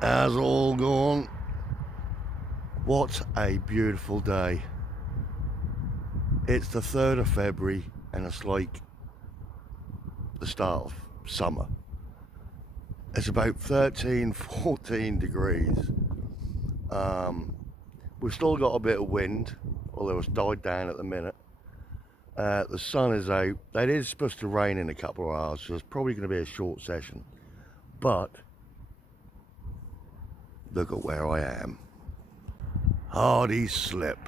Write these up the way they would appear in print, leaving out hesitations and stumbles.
How's all gone? What a beautiful day. It's the 3rd of February and it's like the start of summer. It's about 13, 14 degrees. We've still got a bit of wind, although it's died down at the minute. The sun is out. It is supposed to rain in a couple of hours, so it's probably going to be a short session. But look at where I am. Hardy slip.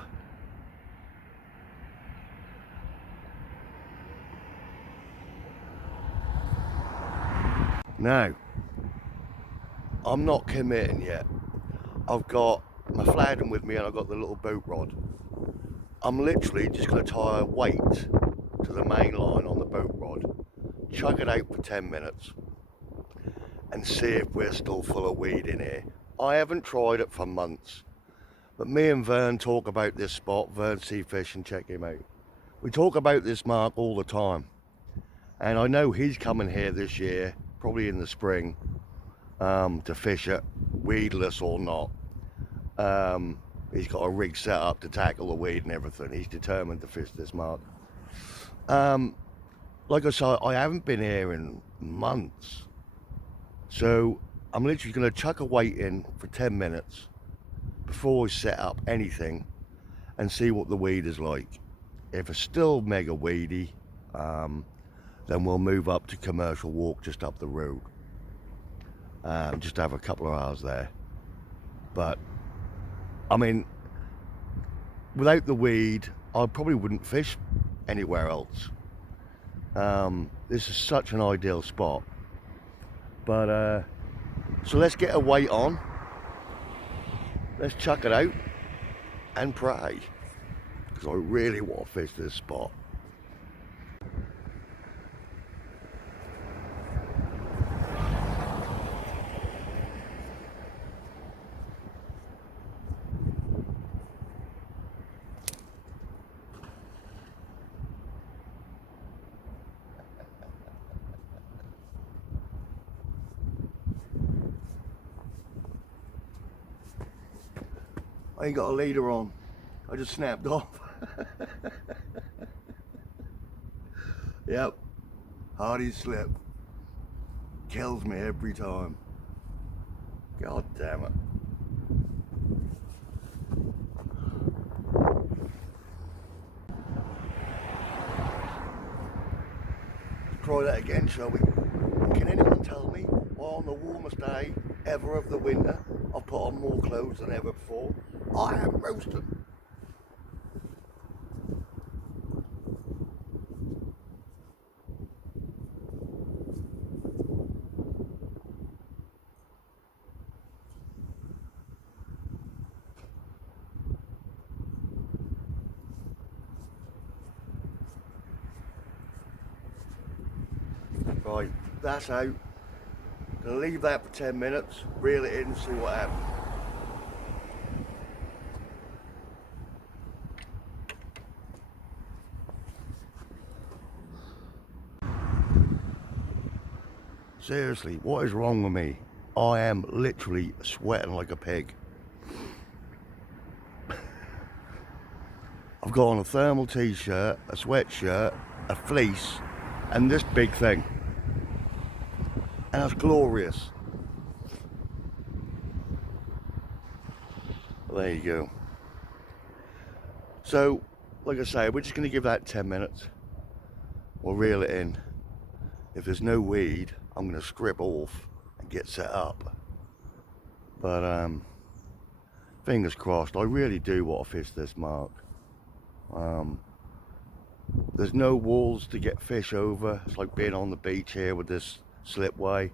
Now, I'm not committing yet. I've got my flagging with me and I've got the little boat rod. I'm literally just going to tie a weight to the main line on the boat rod, chug it out for 10 minutes and see if we're still full of weed in here. I haven't tried it for months, but me and Vern talk about this spot. Vern Sea Fishing, check him out. We talk about this mark all the time, and I know he's coming here this year, probably in the spring, to fish it, weedless or not. He's got a rig set up to tackle the weed and everything. He's determined to fish this mark. Like I said, I haven't been here in months. So I'm literally going to chuck a weight in for 10 minutes before we set up anything and see what the weed is like. If it's still mega weedy, then we'll move up to Commercial Walk just up the road. Just have a couple of hours there. But I mean, without the weed, I probably wouldn't fish anywhere else. This is such an ideal spot. But so let's get a weight on. Let's chuck it out and pray, because I really want to fish this spot. I ain't got a leader on. I just snapped off. Yep. Hardy slip. Kills me every time. God damn it. Let's try that again, shall we? Can anyone tell me why on the warmest day ever of the winter I've put on more clothes than ever before? I am roasting. Right, that's out. Gonna leave that for 10 minutes, reel it in and see what happens. Seriously, what is wrong with me? I am literally sweating like a pig. I've got on a thermal t-shirt, a sweatshirt, a fleece, and this big thing. And it's glorious. There you go. So, like I say, we're just going to give that 10 minutes. We'll reel it in. If there's no weed, I'm going to strip off and get set up. But fingers crossed. I really do want to fish this mark. There's no walls to get fish over. It's like being on the beach here with this slipway.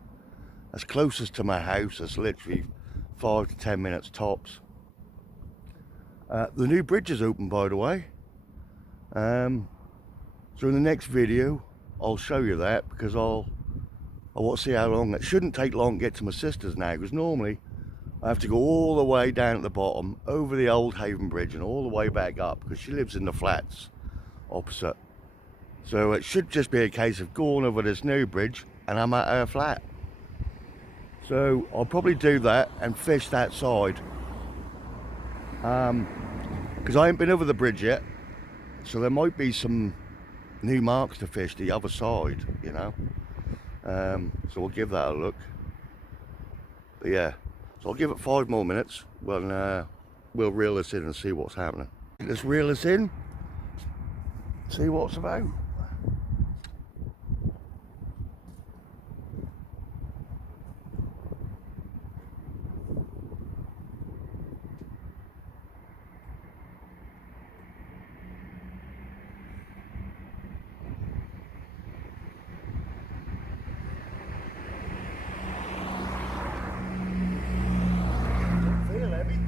As closest to my house, it's literally 5 to 10 minutes tops. The new bridge is open, by the way. So in the next video, I'll show you that, because I want to see how long. It shouldn't take long to get to my sister's now, because normally I have to go all the way down at the bottom, over the old Haven Bridge and all the way back up, because she lives in the flats opposite. So it should just be a case of going over this new bridge and I'm at her flat. So I'll probably do that and fish that side. Because I ain't been over the bridge yet. So there might be some new marks to fish the other side, you know. So we'll give that a look. But yeah, so I'll give it 5 more minutes when we'll reel this in and see what's happening. Let's reel this in, see what's about. Feel heavy.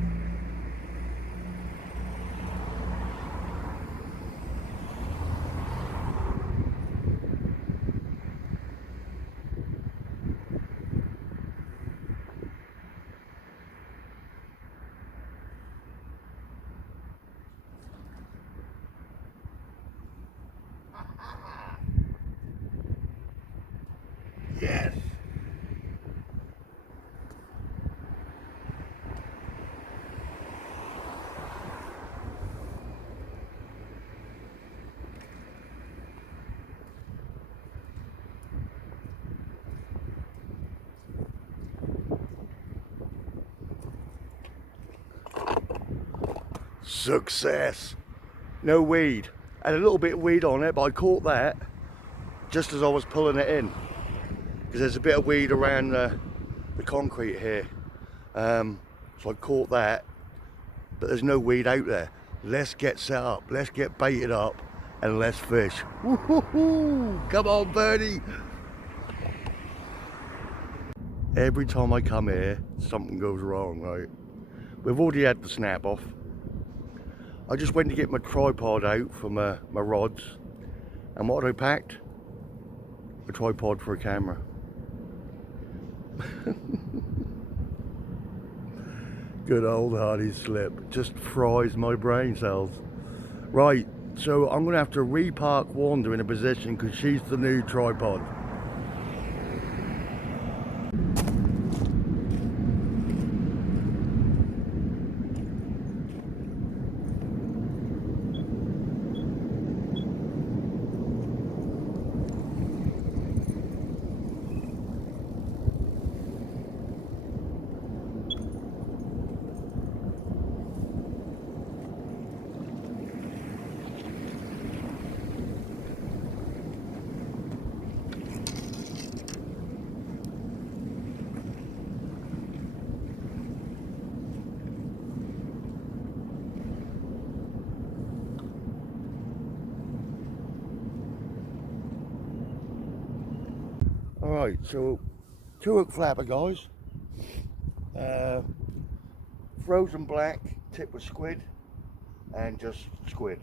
Yes. Success. No weed. Had a little bit of weed on it, but I caught that just as I was pulling it in. Because there's a bit of weed around the concrete here. So I caught that, but there's no weed out there. Let's get set up, let's get baited up, and let's fish. Woo-hoo-hoo. Come on, birdie. Every time I come here, something goes wrong, right? We've already had the snap off. I just went to get my tripod out for my rods. And what had I packed? A tripod for a camera. Good old Hardy slip. Just fries my brain cells. Right, so I'm going to have to repark Wanda in a position because she's the new tripod. Alright, so 2-hook flapper, guys. Frozen black, tip with squid, and just squid.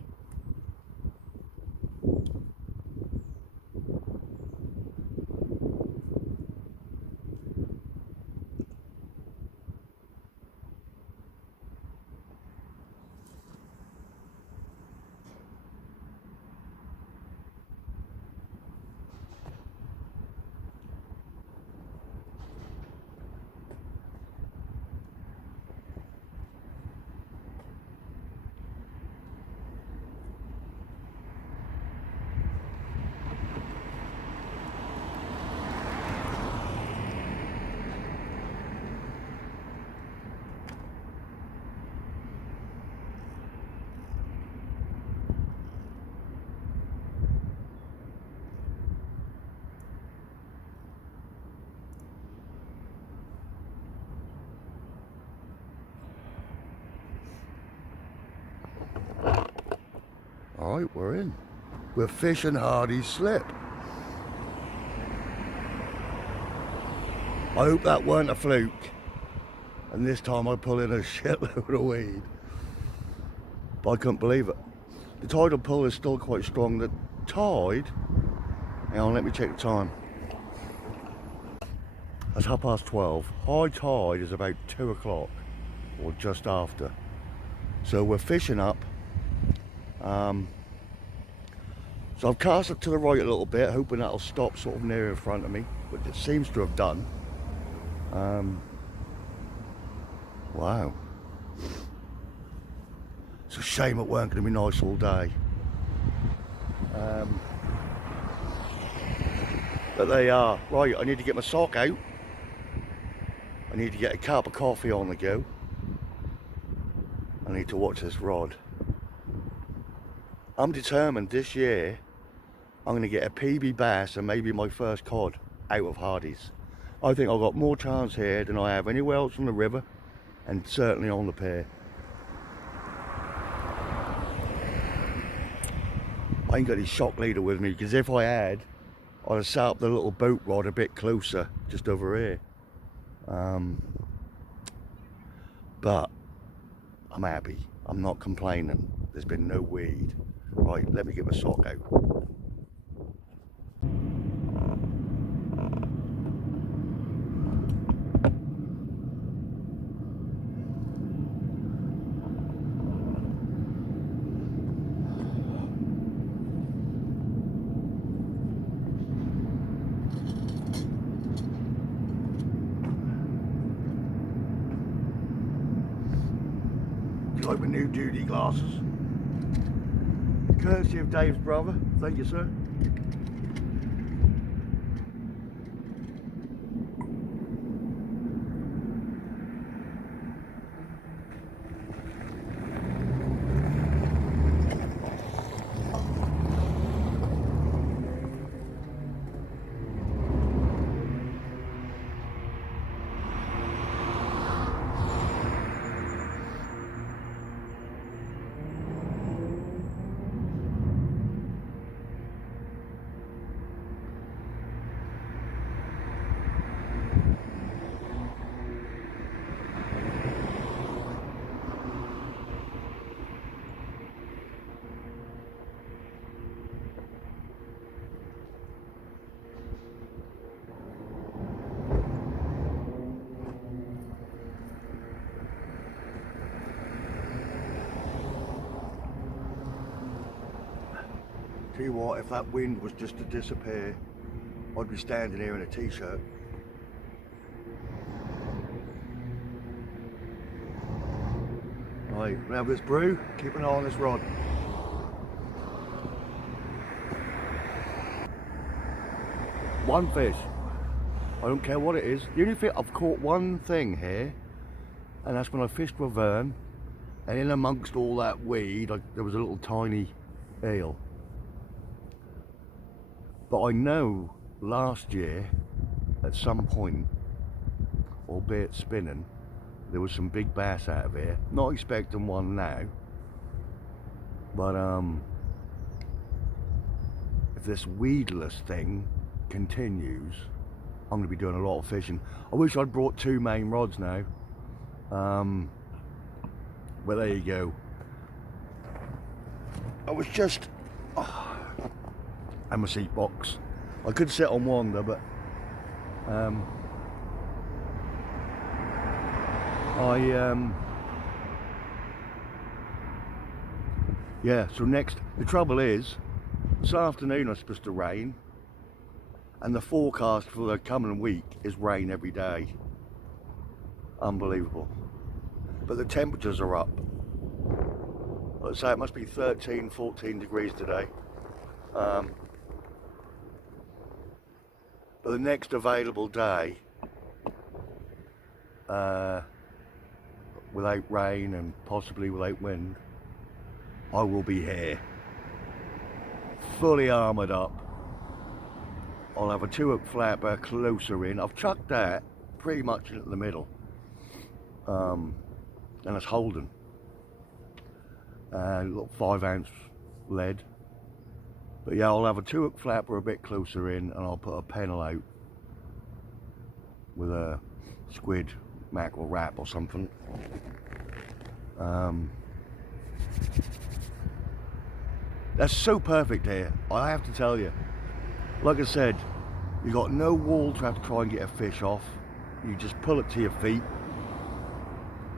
Alright, we're in. We're fishing Hardy's slip. I hope that weren't a fluke. And this time I pull in a shitload of weed. But I couldn't believe it. The tidal pull is still quite strong. The tide, hang on, let me check the time. That's 12:30. High tide is about 2 o'clock or just after. So we're fishing up. So I've cast it to the right a little bit, hoping that'll stop sort of near in front of me, which it seems to have done. Wow. It's a shame it weren't going to be nice all day. But they are. Right, I need to get my sock out. I need to get a cup of coffee on the go. I need to watch this rod. I'm determined this year I'm going to get a PB bass and maybe my first cod out of Hardy's. I think I've got more chance here than I have anywhere else on the river, and certainly on the pier. I ain't got any shock leader with me, because if I had, I'd have set up the little boat rod a bit closer, just over here. But I'm happy. I'm not complaining. There's been no weed. Right, let me get my sock out. Do you like my new duty glasses? Courtesy of Dave's brother. Thank you, sir. Tell you what, if that wind was just to disappear, I'd be standing here in a t-shirt. Right, we'll have this brew, keep an eye on this rod. One fish. I don't care what it is. The only thing, I've caught one thing here, and that's when I fished for Vern, and in amongst all that weed, there was a little tiny eel. But I know last year, at some point, albeit spinning, there was some big bass out of here. Not expecting one now, but if this weedless thing continues, I'm going to be doing a lot of fishing. I wish I'd brought two main rods now, but there you go. I was just and my seat box. I could sit on one though, but yeah, so next, the trouble is, this afternoon it's supposed to rain, and the forecast for the coming week is rain every day. Unbelievable. But the temperatures are up. Let's say it must be 13, 14 degrees today. But the next available day, without rain and possibly without wind, I will be here, fully armoured up. I'll have a 2-hook flapper closer in. I've chucked that pretty much into the middle, and it's holding. A little 5-ounce lead. But yeah, I'll have a 2-hook flapper a bit closer in, and I'll put a pennel out with a squid, mackerel wrap or something. That's so perfect here, I have to tell you. Like I said, you got no wall to have to try and get a fish off. You just pull it to your feet.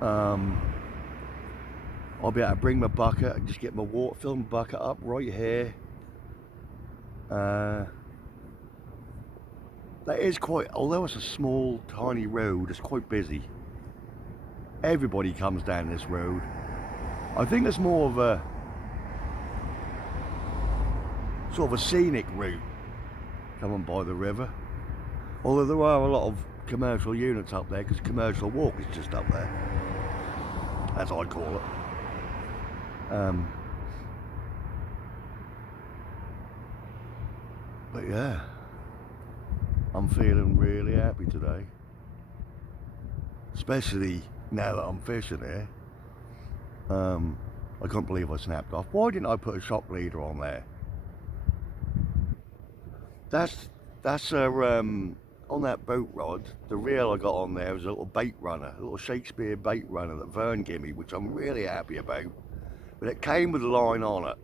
I'll be able to bring my bucket and just get my water, fill my bucket up right here. That is quite, although it's a small, tiny road, it's quite busy. Everybody comes down this road. I think it's more of a sort of a scenic route coming by the river. Although there are a lot of commercial units up there, because Commercial Walk is just up there, as I call it. But yeah, I'm feeling really happy today, especially now that I'm fishing here. I can't believe I snapped off. Why didn't I put a shock leader on there? That's on that boat rod. The reel I got on there was a little bait runner, a little Shakespeare bait runner that Vern gave me, which I'm really happy about. But it came with a line on it,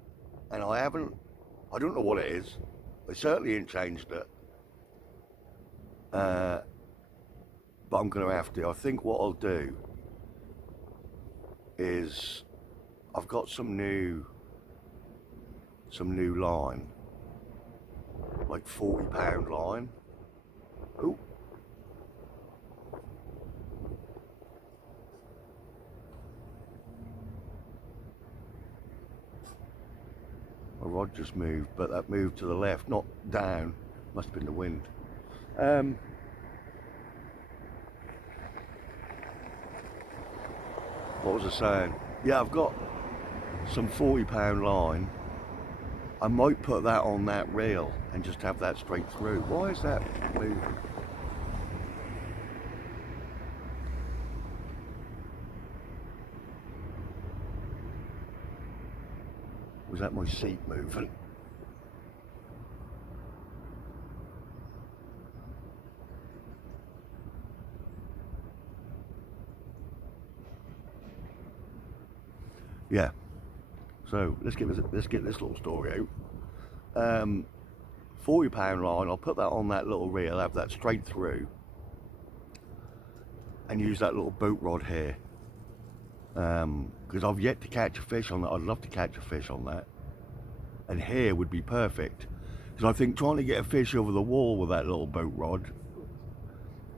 and I don't know what it is. I certainly ain't changed it. But I'm going to have to. I think what I'll do is I've got some new line, like £40 line. Oh. My rod just moved, but that moved to the left, not down. Must have been the wind. What was I saying? Yeah, I've got some £40 line. I might put that on that reel and just have that straight through. Why is that moving? Was that my seat moving? Yeah. So let's get this little story out. £40 line. I'll put that on that little reel. Have that straight through, and use that little boat rod here. Because I've yet to catch a fish on that. I'd love to catch a fish on that, and here would be perfect. Because I think trying to get a fish over the wall with that little boat rod,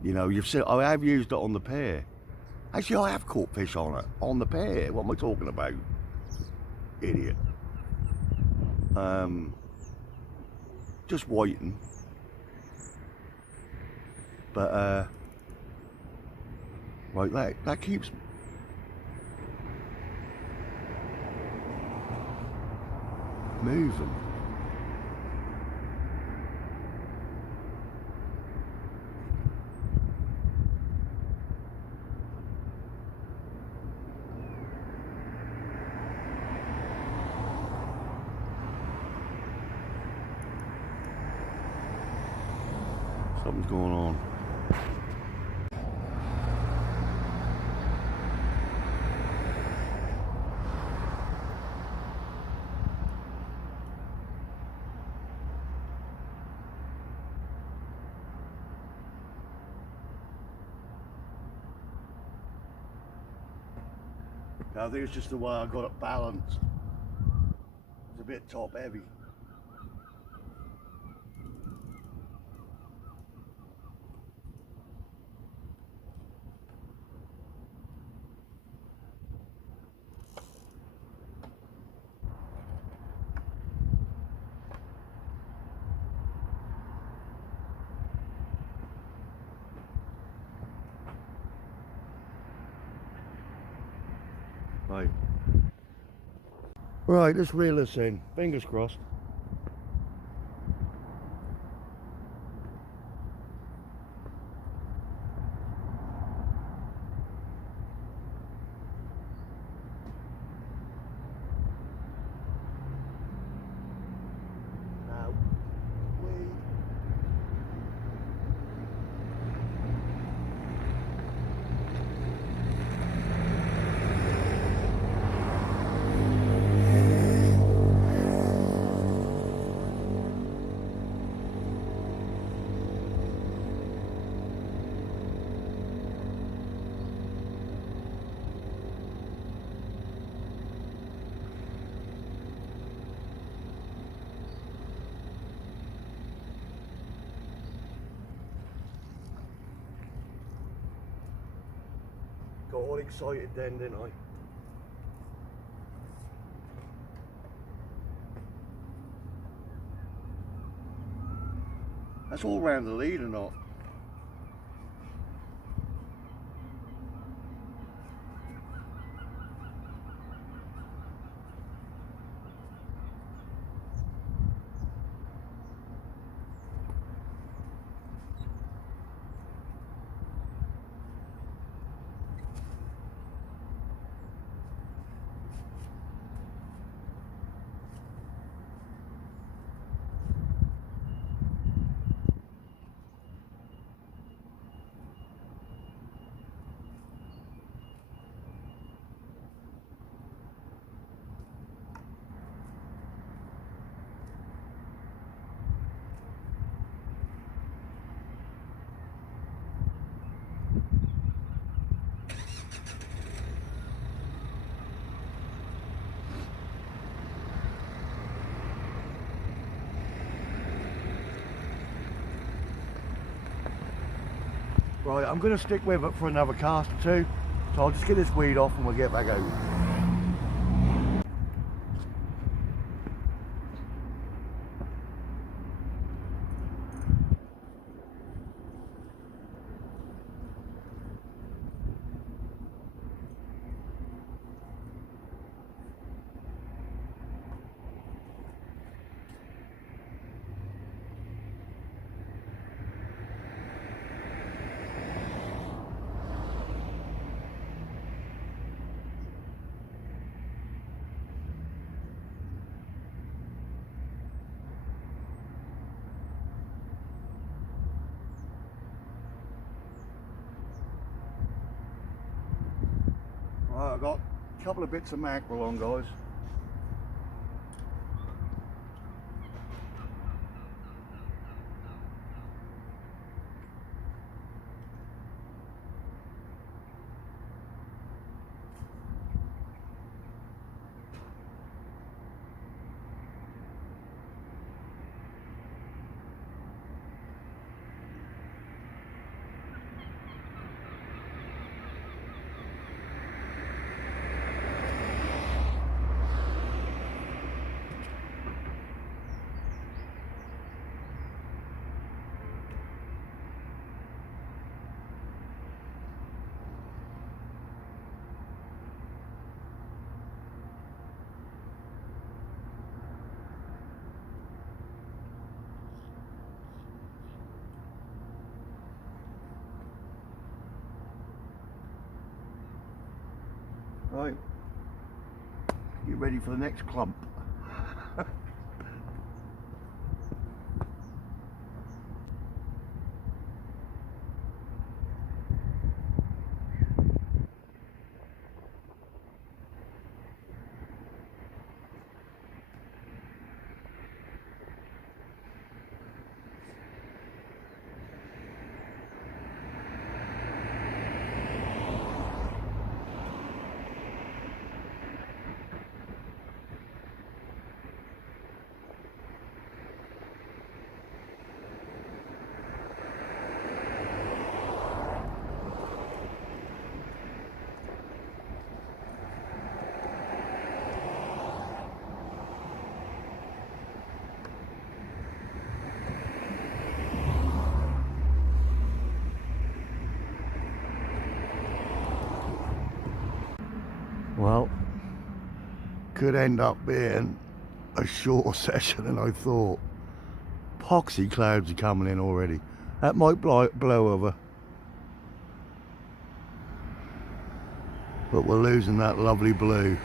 you know, I have used it on the pier. Actually, I have caught fish on it on the pier. What am I talking about? Idiot. Just waiting. But right, that keeps moving. Something's going on. I think it's just the way I got it balanced. It's a bit top heavy. Right. Right, let's reel this in. Fingers crossed. Now, got all excited then, didn't I? That's all round the lead or not? Right, I'm going to stick with it for another cast or two, so I'll just get this weed off and we'll get back over. Right, I've got a couple of bits of mackerel on, guys. Right, get ready for the next clump. Well, could end up being a shorter session than I thought. Poxy clouds are coming in already. That might blow over. But we're losing that lovely blue.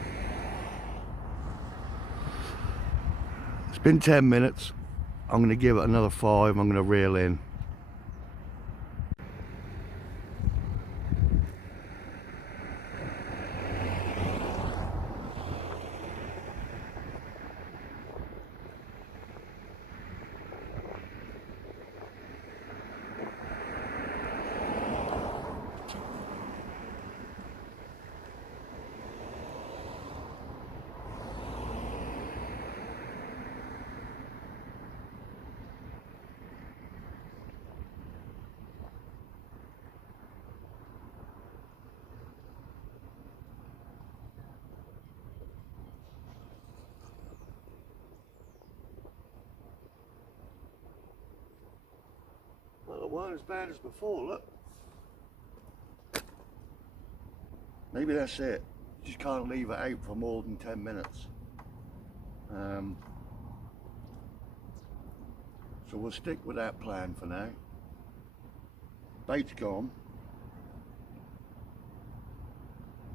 It's been 10 minutes. I'm going to give it another 5. I'm going to reel in. weren't as bad as before, look. Maybe that's it. You just can't leave it out for more than 10 minutes. So we'll stick with that plan for now. Bait's gone.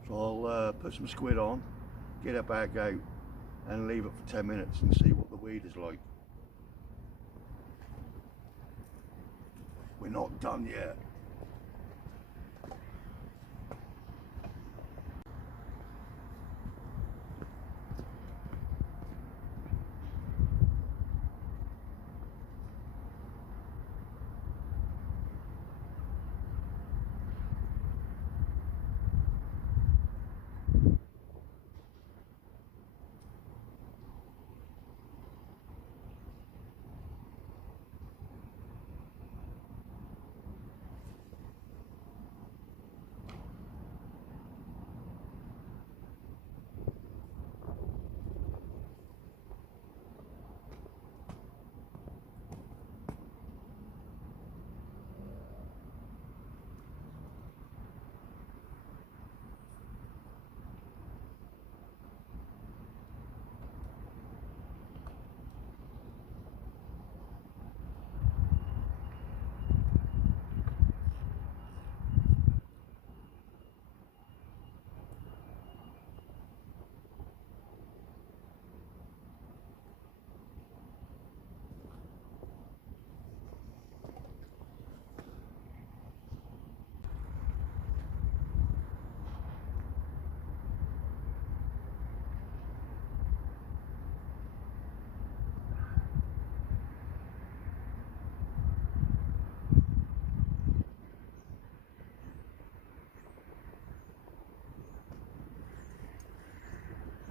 So I'll put some squid on, get it back out and leave it for 10 minutes and see what the weed is like. We're not done yet.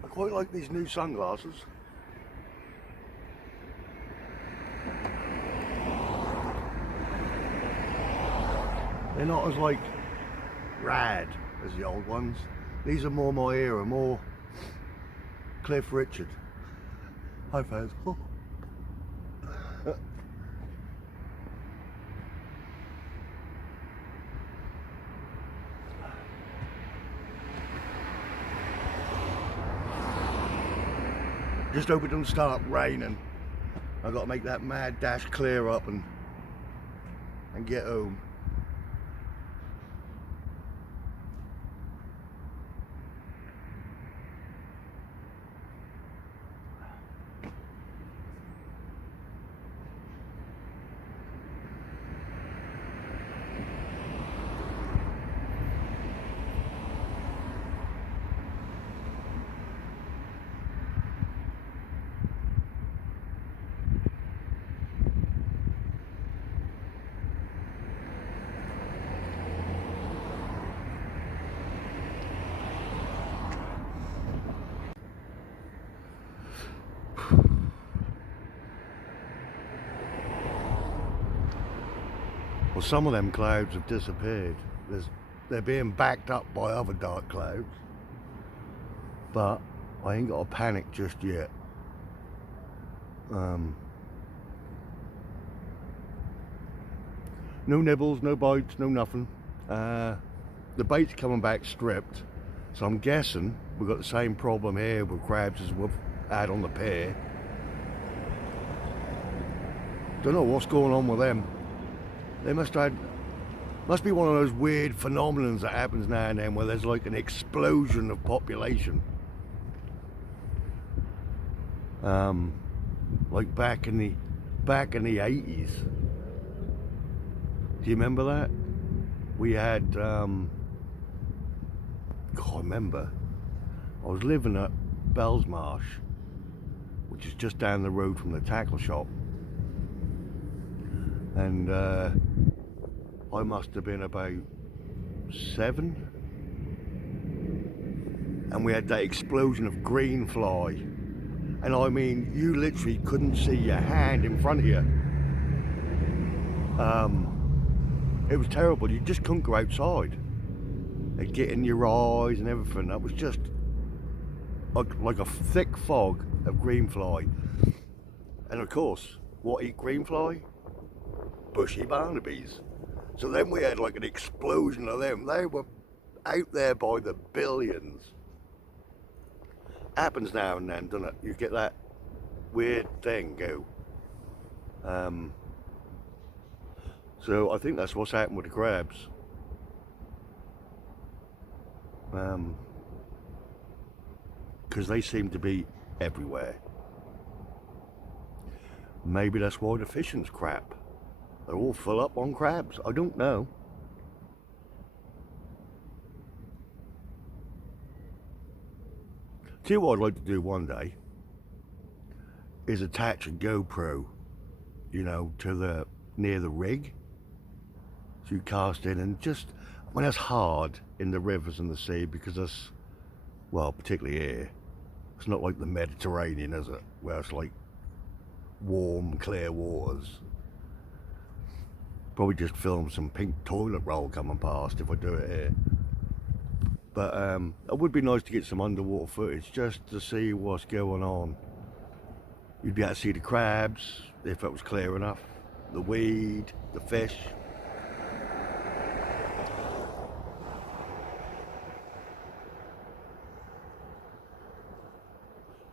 I quite like these new sunglasses. They're not as like rad as the old ones. These are more my era, more Cliff Richard. Hi folks. Just hope it doesn't start raining. I've got to make that mad dash clear up and get home. Well, some of them clouds have disappeared. They're being backed up by other dark clouds. But I ain't got to panic just yet. No nibbles, no bites, no nothing. The bait's coming back stripped. So I'm guessing we've got the same problem here with crabs as we've had on the pier. Don't know what's going on with them. They must be one of those weird phenomenons that happens now and then where there's like an explosion of population. Like back in the 80s. Do you remember that? We had God, I remember I was living at Bellsmarsh, which is just down the road from the tackle shop, and I must have been about 7, and we had that explosion of green fly, and I mean you literally couldn't see your hand in front of you. It was terrible. You just couldn't go outside. They'd get in your eyes and everything. That was just like a thick fog of green fly. And of course, what eat green fly? bushy barnabys. So then we had like an explosion of them. They were out there by the billions. Happens now and then, doesn't it? You get that weird thing go. So I think that's what's happened with the crabs. Because they seem to be everywhere. Maybe that's why the fishing's crap. They're all full up on crabs. I don't know. Tell you what I'd like to do one day is attach a GoPro, you know, to the near the rig. So you cast in and just, when it's hard in the rivers and the sea, because that's, well, particularly here, it's not like the Mediterranean, is it? Where it's like warm, clear waters. Probably just film some pink toilet roll coming past if I do it here. But it would be nice to get some underwater footage just to see what's going on. You'd be able to see the crabs, if it was clear enough, the weed, the fish.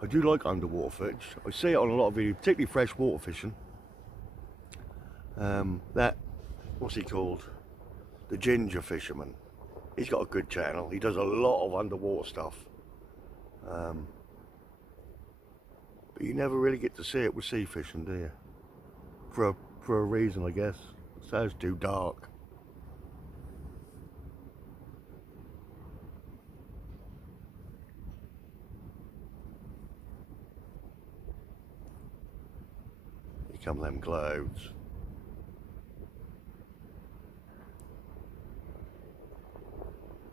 I do like underwater footage. I see it on a lot of videos, particularly freshwater fishing. That, what's he called? The Ginger Fisherman. He's got a good channel. He does a lot of underwater stuff. But you never really get to see it with sea fishing, do you? For a reason, I guess. It sounds too dark. Here come them clouds.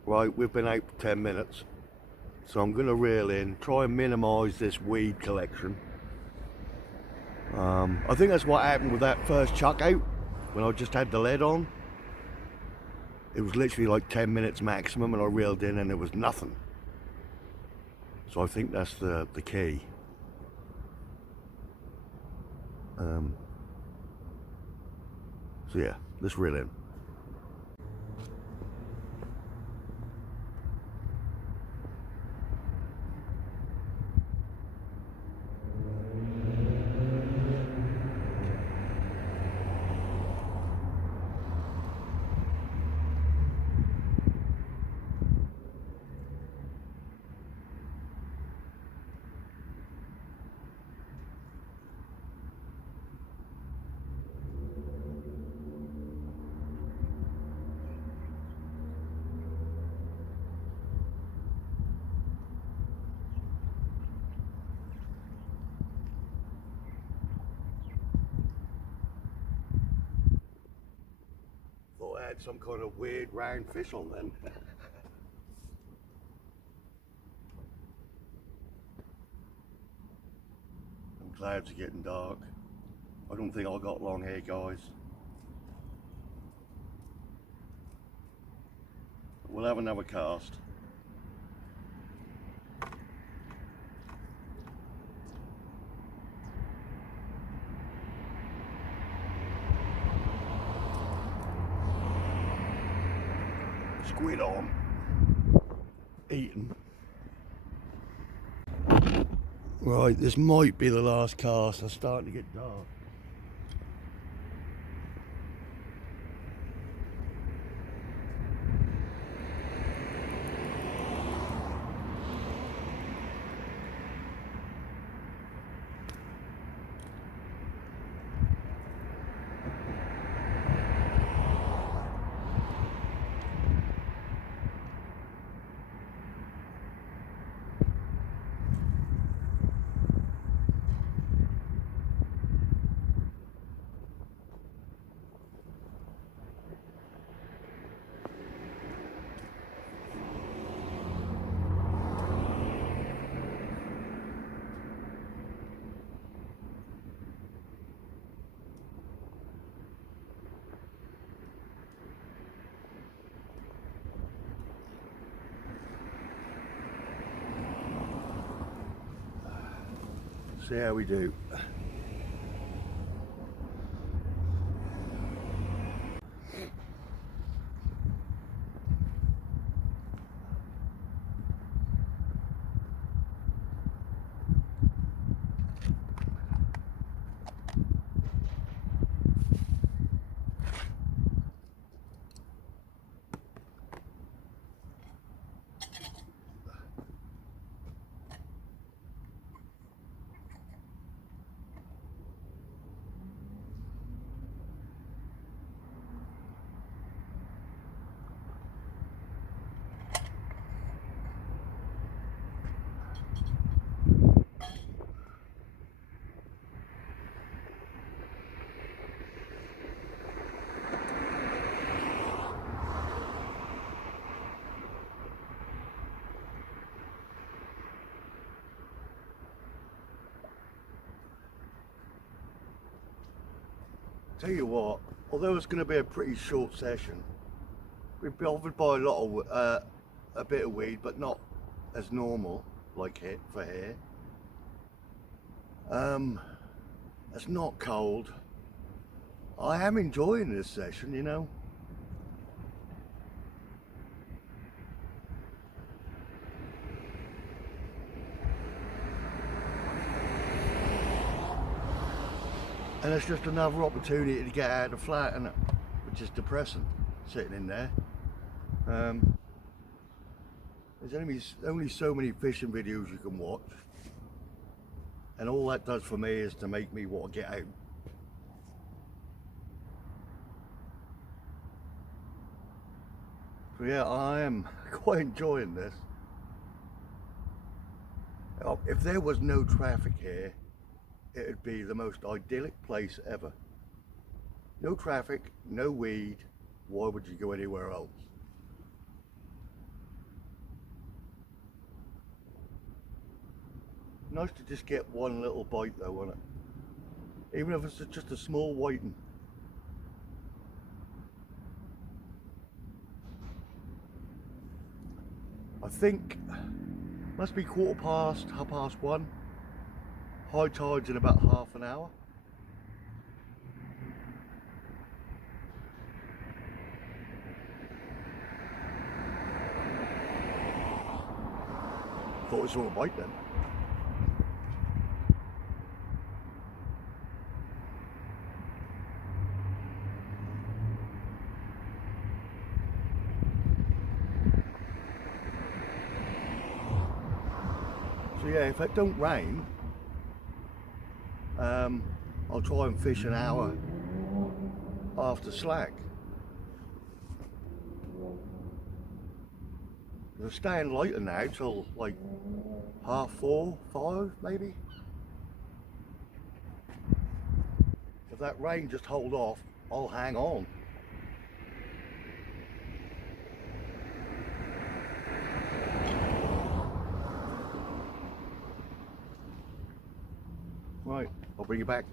Right, we've been out for 10 minutes. So I'm going to reel in, try and minimise this weed collection. I think that's what happened with that first chuck out, when I just had the lead on. It was literally like 10 minutes maximum and I reeled in and there was nothing. So I think that's the key. So yeah, let's reel in. I had some kind of weird round fish on then. And clouds are getting dark. I don't think I got long here, guys. We'll have another cast. Squid on, eating. Right, this might be the last cast. It's starting to get dark. See how we do. Tell you what, although it's going to be a pretty short session, we've been bothered by a lot of a bit of weed, but not as normal like it for here. It's not cold. I am enjoying this session, you know. And it's just another opportunity to get out of the flat, and which is depressing, sitting in there. There's only so many fishing videos you can watch, and all that does for me is to make me want to get out. So yeah, I am quite enjoying this. If there was no traffic here, it would be the most idyllic place ever. No traffic, no weed. Why would you go anywhere else? Nice to just get one little bite though, isn't it? Even if it's just a small whiting. I think must be half past 1. High tide's in about half an hour. Thought we saw a bite then. So yeah, if it don't rain, I'll try and fish an hour after slack. We're staying lighter now till like 4:30, 5 maybe. If that rain just hold off, I'll hang on. Right, I'll bring you back.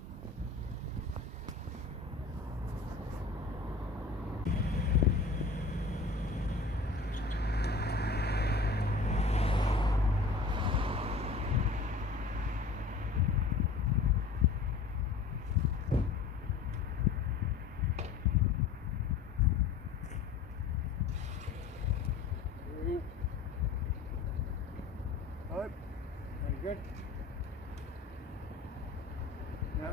Alright, very good. No.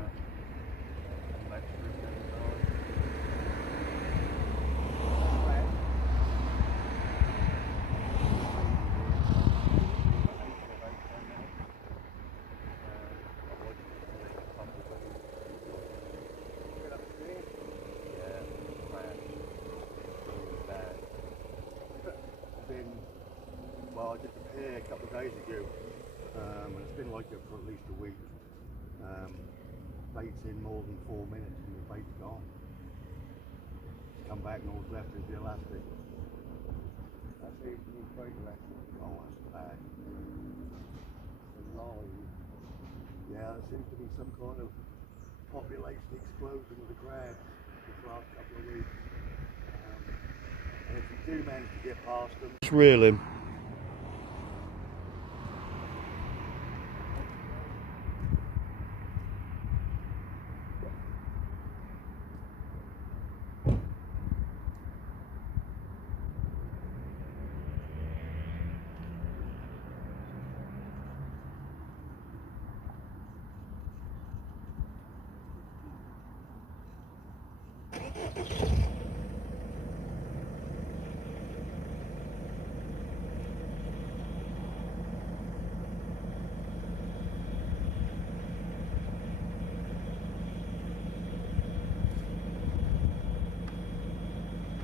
Well, I did the pair a couple of days ago, and it's been like it for at least a week. Bait's in more than 4 minutes and the bait's gone. Come back and all that's left is the elastic. That's the new bait elastic. Oh, that's bad. Yeah, there seems to be some kind of population explosion of the crabs this last couple of weeks. And if you do manage to get past them, just reel him.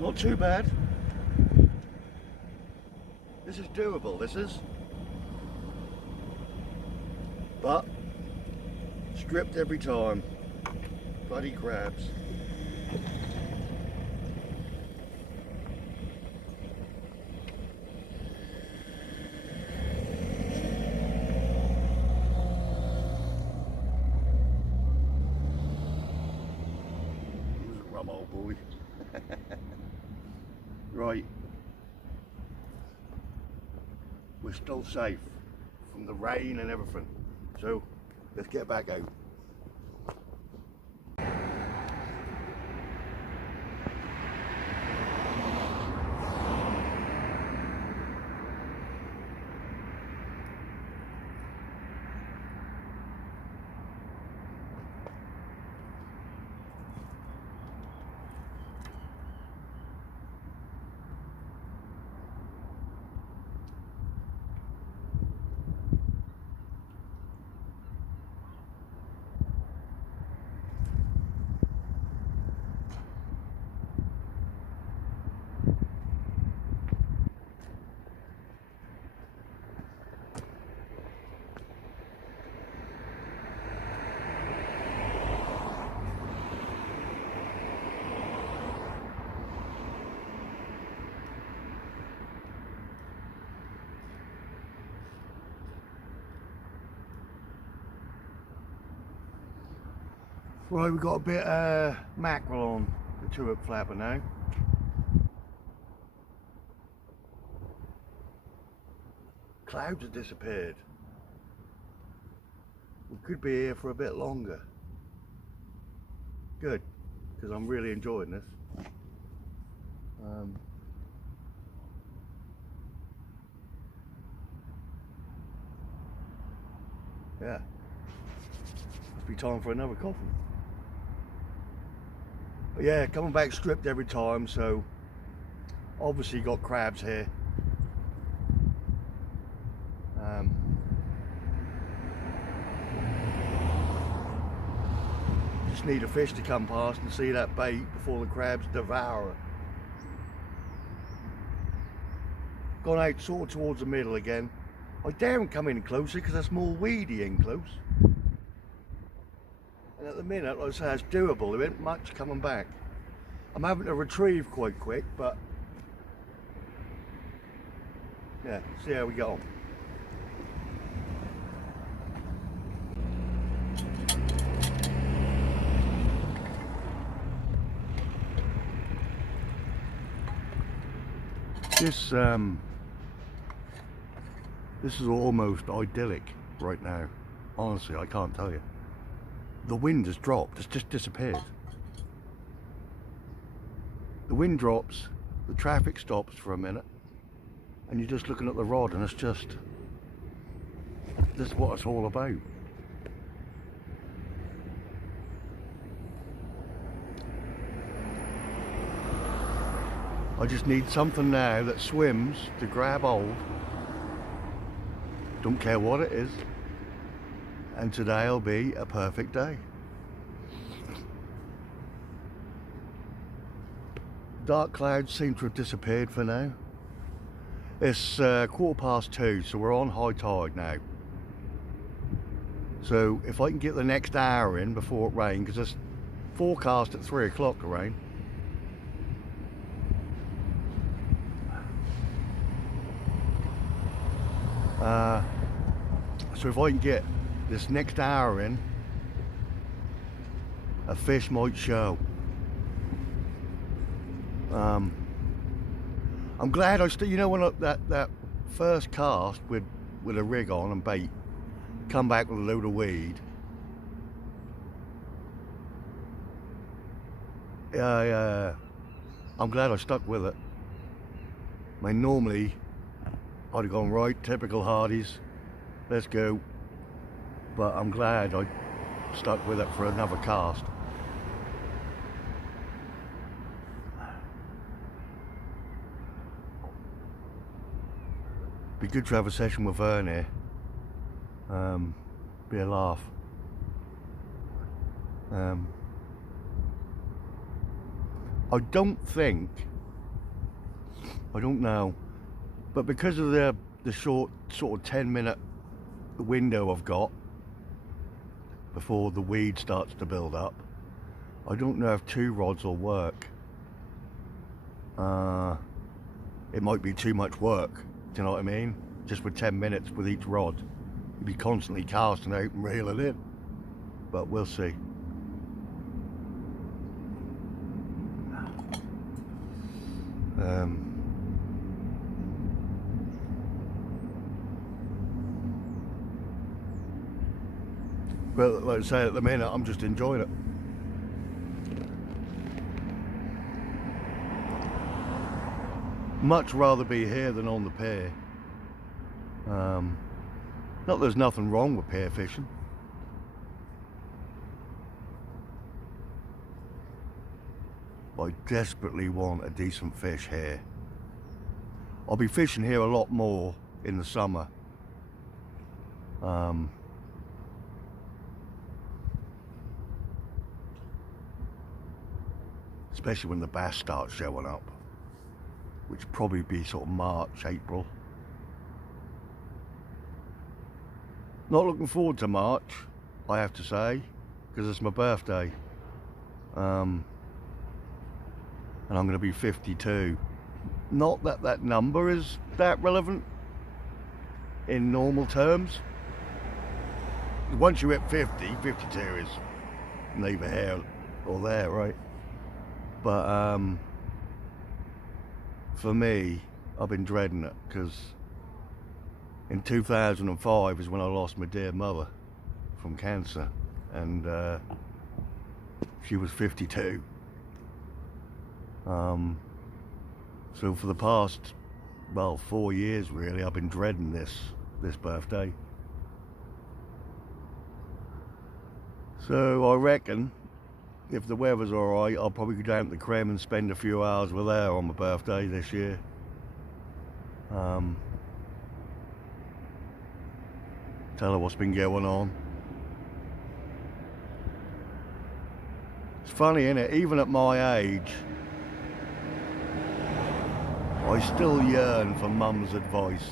Not too bad. This is doable, this is. But stripped every time. Bloody crabs. come, old boy. Right, we're still safe from the rain and everything, so let's get back out. Right, we've got a bit of mackerel on the turret flapper now. Clouds have disappeared. We could be here for a bit longer. Good, because I'm really enjoying this. Yeah, must be time for another coffee. But yeah, coming back stripped every time, so obviously got crabs here. Just need a fish to come past and see that bait before the crabs devour it. Gone out sort of towards the middle again. I daren't come in closer because that's more weedy in close. And at the minute, like I say, it's doable. There ain't much coming back. I'm having to retrieve quite quick, but yeah, see how we get on. This is almost idyllic right now. Honestly, I can't tell you. The wind has dropped, it's just disappeared. The wind drops, the traffic stops for a minute, and you're just looking at the rod, and this is what it's all about. I just need something now that swims to grab hold. Don't care what it is. And today'll be a perfect day. Dark clouds seem to have disappeared for now. It's 2:15, so we're on high tide now. So if I can get the next hour in before it rains, because it's forecast at 3 o'clock to rain. So if I can get this next hour in, a fish might show. I'm glad I still, you know, when that first cast with a rig on and bait, come back with a load of weed. Yeah, I'm glad I stuck with it. I mean, normally I'd have gone right, typical Hardies, let's go. But I'm glad I stuck with it for another cast. Be good to have a session with Vern here. Be a laugh. I don't know, but because of the short sort of 10-minute window I've got before the weed starts to build up, I don't know if 2 rods will work. It might be too much work, do you know what I mean? Just with 10 minutes with each rod, you'd be constantly casting out and reeling in, but we'll see. But like I say, at the minute, I'm just enjoying it. Much rather be here than on the pier. Not there's nothing wrong with pier fishing. But I desperately want a decent fish here. I'll be fishing here a lot more in the summer. Especially when the bass starts showing up, which probably be sort of March, April. Not looking forward to March, I have to say, because it's my birthday. And I'm going to be 52. Not that that number is that relevant in normal terms. Once you hit 50, 52 is neither here or there, right? But for me, I've been dreading it, because in 2005 is when I lost my dear mother from cancer, and she was 52. So for the past, well, 4 years really, I've been dreading this birthday. So I reckon if the weather's alright, I'll probably go down to the Creme and spend a few hours with her on my birthday this year. Tell her what's been going on. It's funny, isn't it? Even at my age, I still yearn for Mum's advice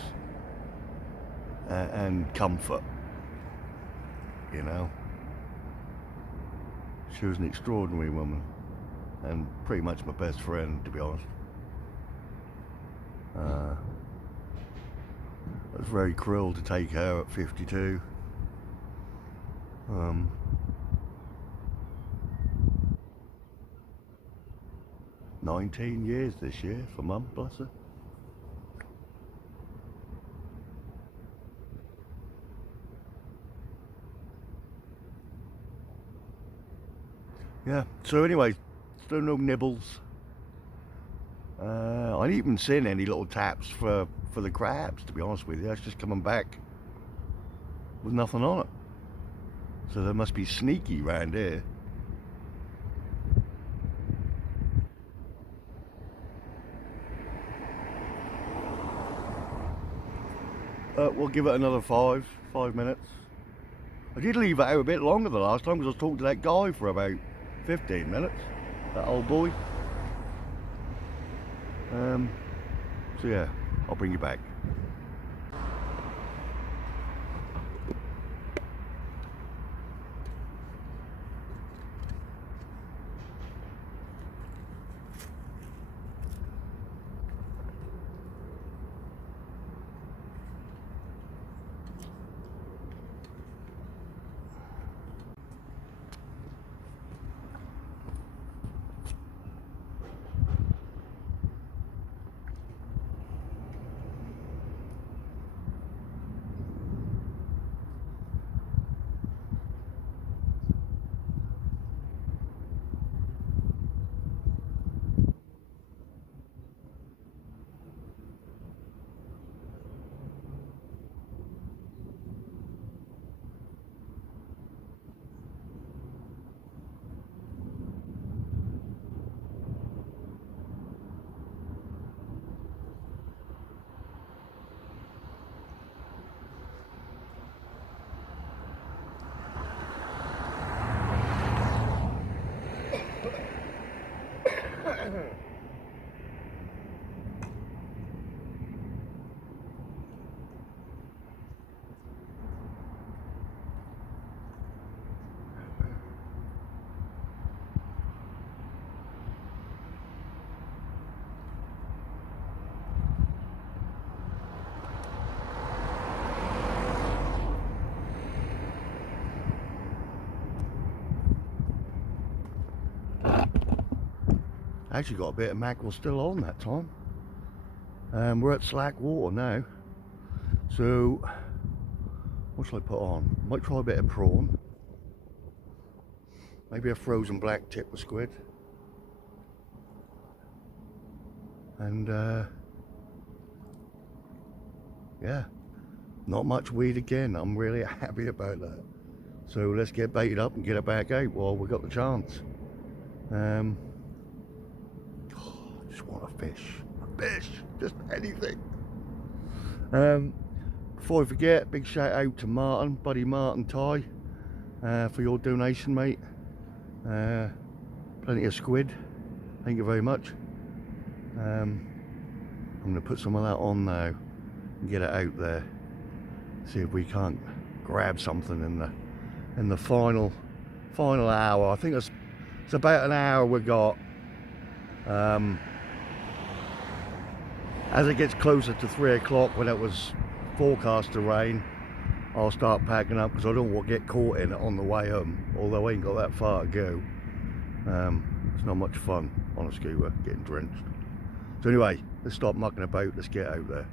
and comfort, you know. She was an extraordinary woman, and pretty much my best friend, to be honest. It was very cruel to take her at 52. 19 years this year for Mum, bless her. Yeah, so anyway, still no nibbles. I ain't even seen any little taps for the crabs, to be honest with you. It's just coming back with nothing on it. So they must be sneaky round here. We'll give it another five minutes. I did leave it out a bit longer the last time, because I was talking to that guy for about 15 minutes, that old boy. So yeah, I'll bring you back. I actually got a bit of mackerel still on that time. We're at slack water now, so what shall I put on? Might try a bit of prawn, maybe a frozen black tip with squid, and yeah, not much weed again. I'm really happy about that. So let's get baited up and get it back out while we got the chance. I just want a fish, just anything. Before I forget, big shout out to Martin, buddy Martin Ty, for your donation, mate. Plenty of squid, thank you very much. I'm going to put some of that on now and get it out there. See if we can't grab something in the final hour. I think it's about an hour we got. As it gets closer to 3 o'clock, when it was forecast to rain, I'll start packing up because I don't want to get caught in it on the way home. Although I ain't got that far to go. It's not much fun on a scuba getting drenched. So anyway, let's stop mucking about. Let's get out there.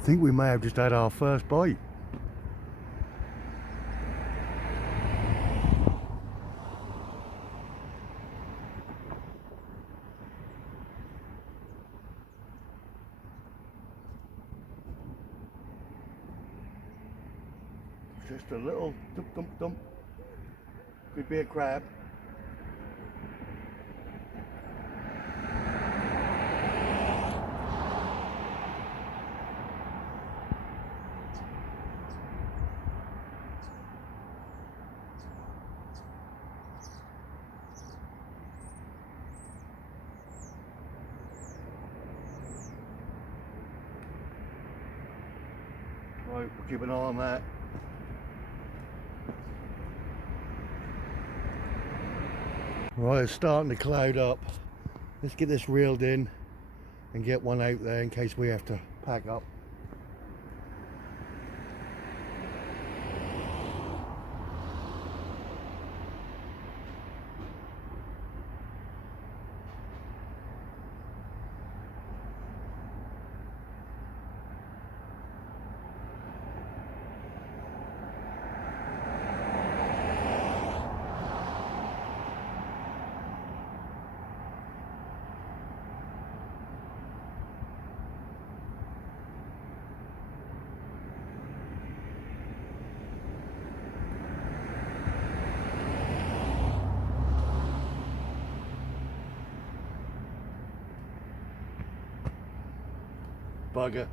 I think we may have just had our first bite. Just a little dump dump dump. Could be a crab. Right, we'll keep an eye on that. Right, it's starting to cloud up. Let's get this reeled in and get one out there in case we have to pack up. Bugger.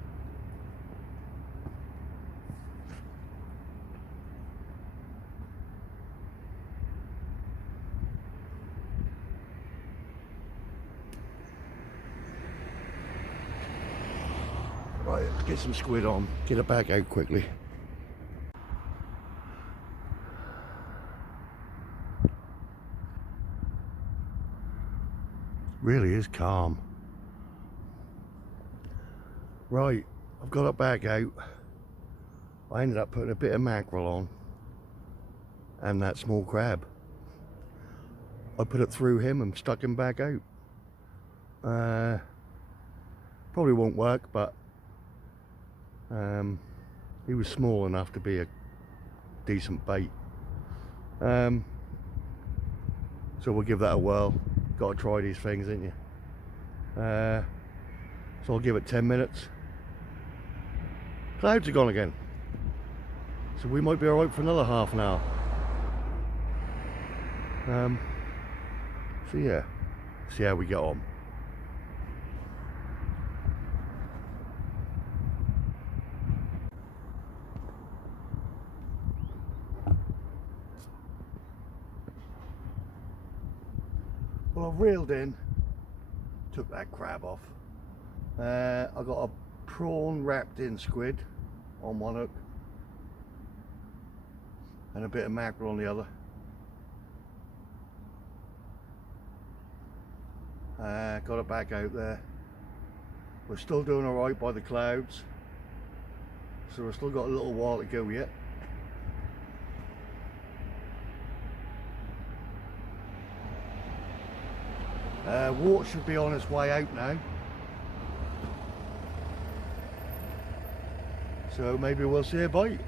Right, let's get some squid on, get it back out quickly. Really is calm. Right, I've got it back out. I ended up putting a bit of mackerel on and that small crab. I put it through him and stuck him back out. Probably won't work, but he was small enough to be a decent bait. So we'll give that a whirl Got to try these things, ain't you? So I'll give it 10 minutes. Clouds are gone again, so we might be alright for another half an hour. So yeah, see how we get on. Well, I've reeled in, took that crab off. I got a prawn wrapped in squid on one hook and a bit of mackerel on the other. Got it back out there. We're still doing alright by the clouds, so we've still got a little while to go yet. Water should be on its way out now, so maybe we'll see a bite.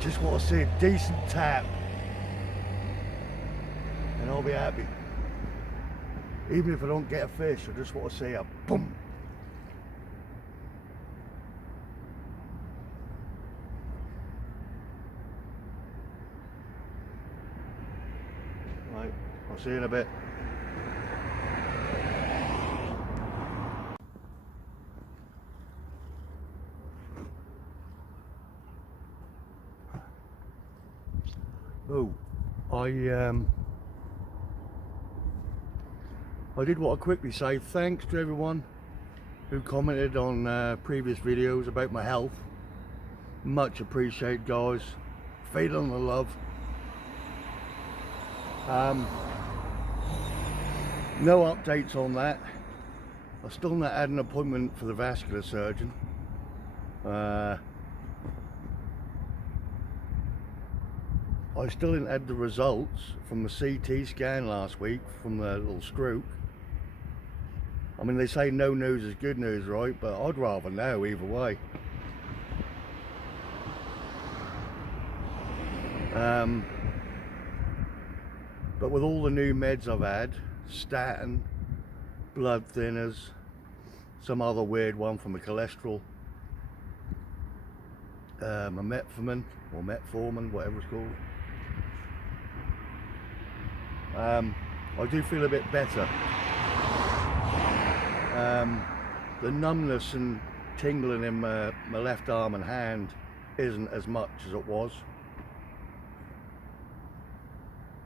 Just want to see a decent tap and I'll be happy. Even if I don't get a fish, I just want to see a boom. Right, I'll see you in a bit. Oh, I did want to quickly say thanks to everyone who commented on previous videos about my health. Much appreciated, guys. Feeling the love. No updates on that. I've still not had an appointment for the vascular surgeon. I still didn't had the results from the CT scan last week from the little stroke. I mean, they say no news is good news, right? But I'd rather know either way. But with all the new meds I've had, statin, blood thinners, some other weird one from the cholesterol, a metformin or metformin, whatever it's called. I do feel a bit better. The numbness and tingling in my left arm and hand isn't as much as it was.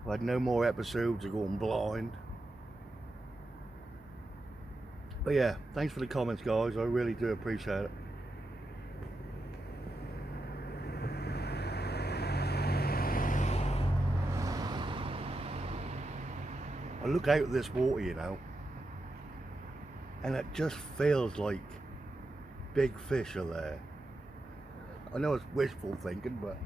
I had no more episodes of going blind. But yeah, thanks for the comments, guys. I really do appreciate it. I look out at this water, you know, and it just feels like big fish are there. I know it's wishful thinking, but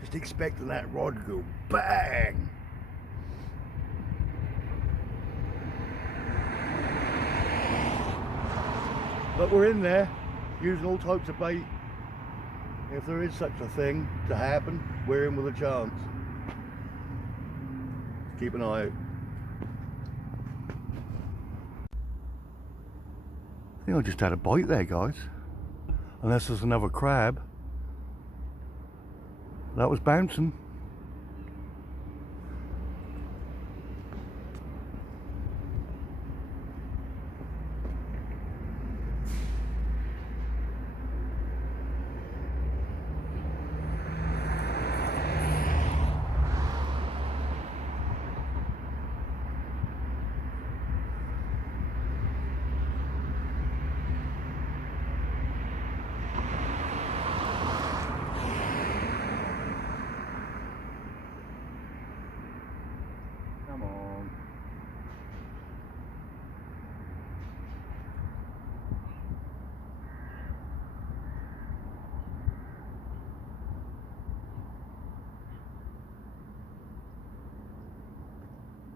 just expecting that rod to go bang. But we're in there, using all types of bait. If there is such a thing to happen, we're in with a chance. Keep an eye out. I think I just had a bite there, guys. Unless there's another crab. That was bouncing. Come on.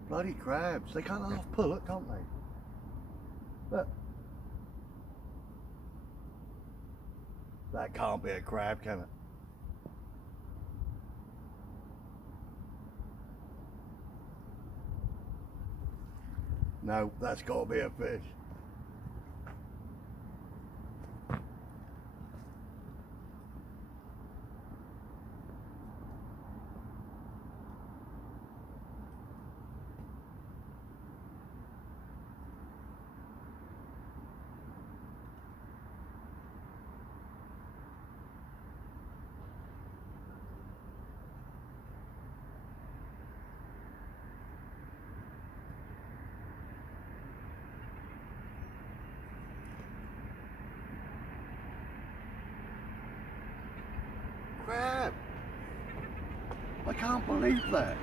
Bloody crabs, they can't half pull it, can't they? Look. That can't be a crab, can it? No, that's got to be a fish. Crab! I can't believe that.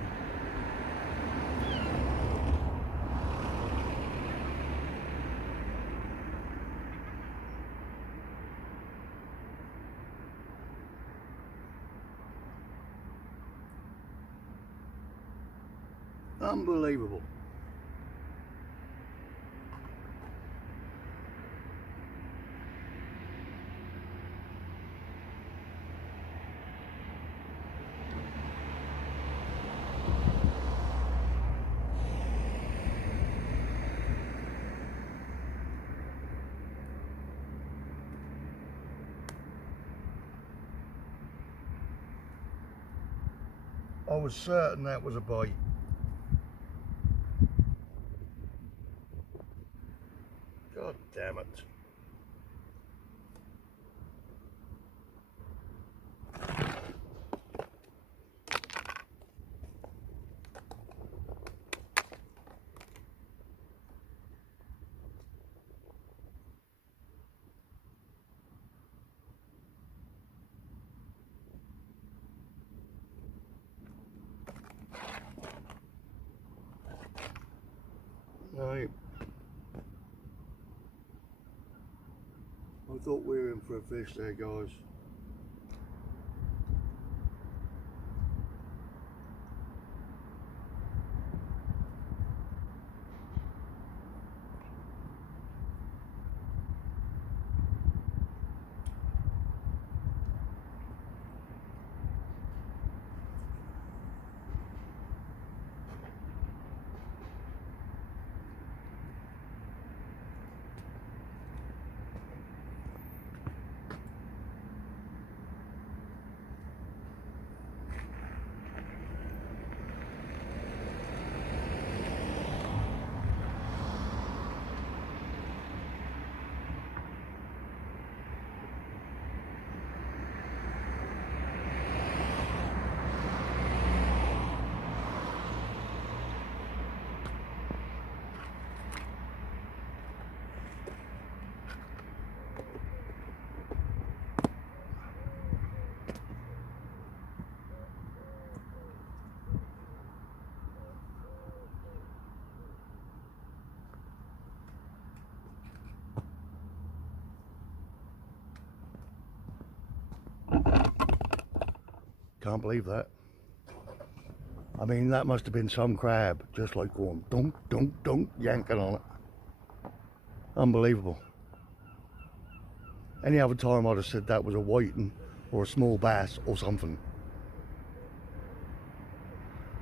Unbelievable. I was certain that was a bite. God damn it. Right. I thought we were in for a fish there, guys. Can't believe that. I mean, that must have been some crab, just like going dunk, dunk, dunk, yanking on it. Unbelievable. Any other time I'd have said that was a whiting or a small bass or something.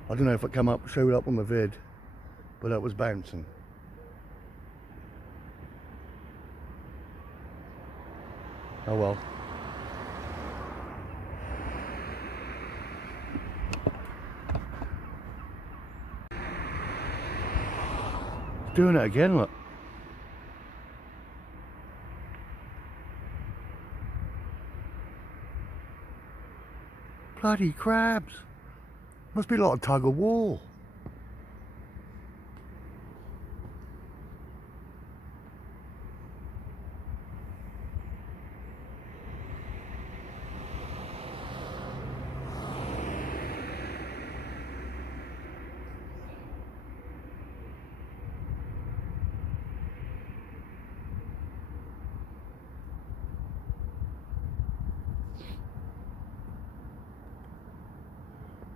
I don't know if it showed up on the vid, but it was bouncing. Oh well. Doing it again, look. Bloody crabs. Must be like a tug of war.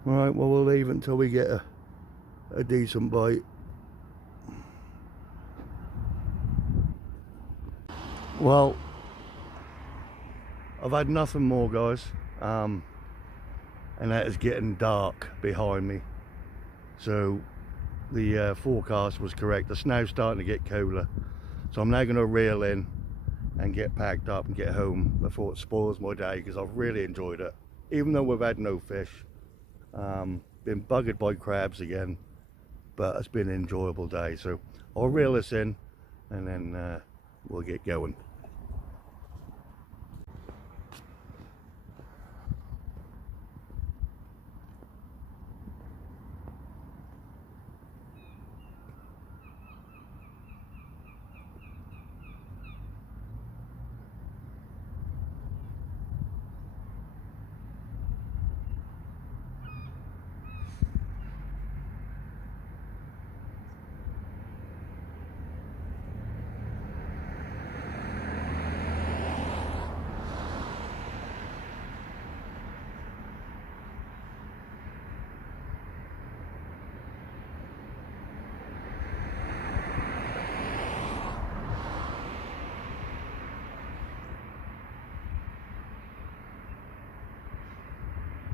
Right, well, we'll leave until we get a decent bite. Well, I've had nothing more, guys, and that is getting dark behind me. So the forecast was correct. The snow's starting to get cooler, so I'm now going to reel in and get packed up and get home before it spoils my day, because I've really enjoyed it, even though we've had no fish. Been buggered by crabs again, but it's been an enjoyable day. So I'll reel this in and then we'll get going.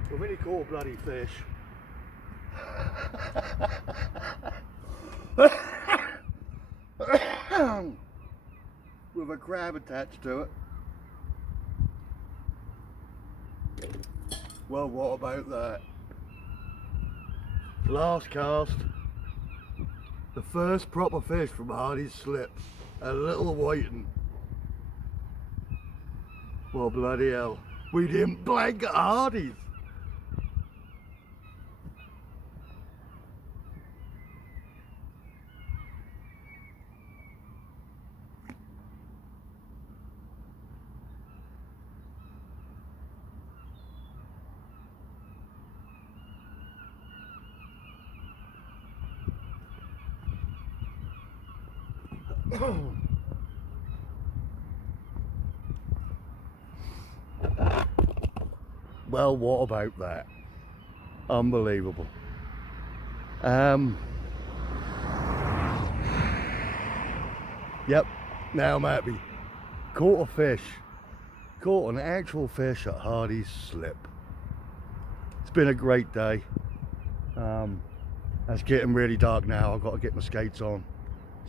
We've only caught a bloody fish. With a crab attached to it. Well, what about that? Last cast, the first proper fish from Hardy's slip. A little whiting. Well, bloody hell, we didn't blank at Hardy's. Well, what about that? Unbelievable. Yep, now I'm happy. Caught a fish. Caught an actual fish at Hardy's slip. It's been a great day. It's getting really dark now. I've got to get my skates on.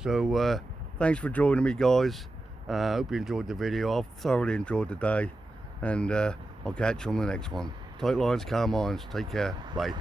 So thanks for joining me, guys. I hope you enjoyed the video. I've thoroughly enjoyed the day, and I'll catch you on the next one. Tight lines, calm minds. Take care. Bye.